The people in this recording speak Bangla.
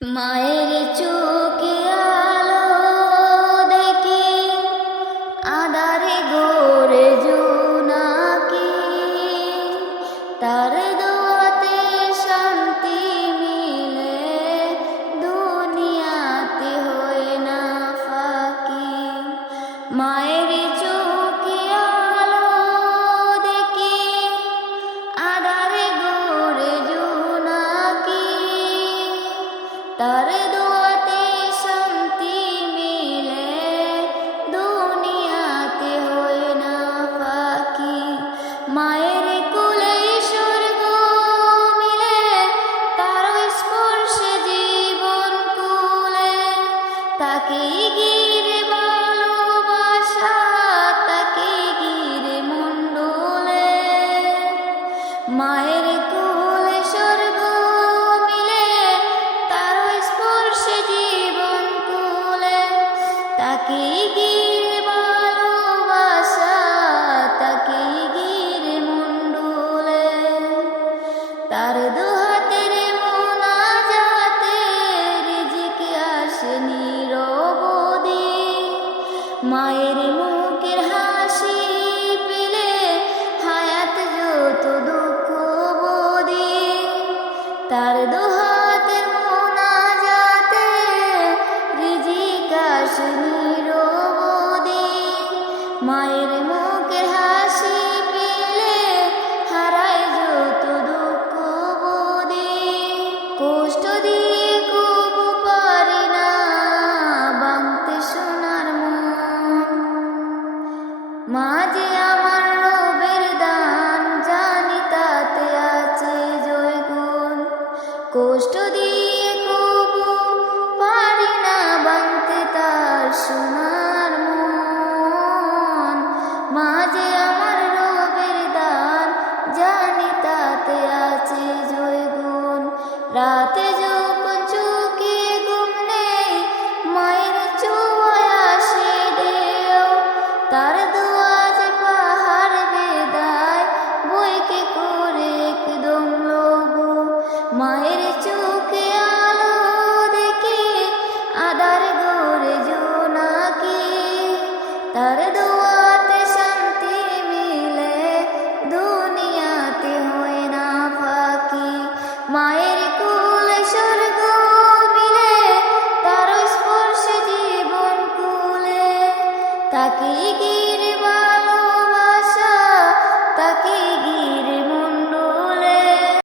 মায়ের চোখে আলো দেখি, আঁধারে ঘোরে জোনাকি, তার দোয়াতে শান্তি মিলে, দুনিয়াতে হয় না ফাঁকি। মায়ের চোখে আলো দেখি, আঁধারে ঘোরে জোনাকি, তার দোয়াতে শান্তি মিলে, দুনিয়াতে হয় না ফাঁকি। মায়ের কোলে স্বর্গ মিলে, তার স্পর্শে জীবন কুলে, তাকে ঘিরে ভালোবাসা, তাকে ঘিরে মন ডোলে। মায়ের কোলে স্বর্গ মিলে, তার স্পর্শে জীবন কুলে, তাকে ঘিরে ভালোবাসা, তাকে ঘিরে মন ডোলে। তার দুহাতের মোনাজাতে রিজিক আসে নিরবধি, মায়ের মুখের হাসি পেলে হায়াত যত দুঃখ বদি। তার দুহাতের মোনাজাতে রিজিক আসে নিরবধি, মায়ের মুখের হাসি পেলে হারায় যত দুঃখ বদি। কষ্ট দিয়ে কবু পারি না ভাঙতে সোনার মন, মা যে আমার রবের দান, জানি তাতে আছে জয়গুণ। কষ্ট দিয়ে কবু পারি না ভাঙতে তার সোনার মন, মা যে আমার রবের দান, জানি তাতে আছে জয়গুণ। রাতে যখন চোখে ঘুম নেই, মায়ের ছোঁয়ায় আসে ঢেউ, তার দোয়া যে পাহাড় বেদায় বইকে করে একদম লঘু। মায়ের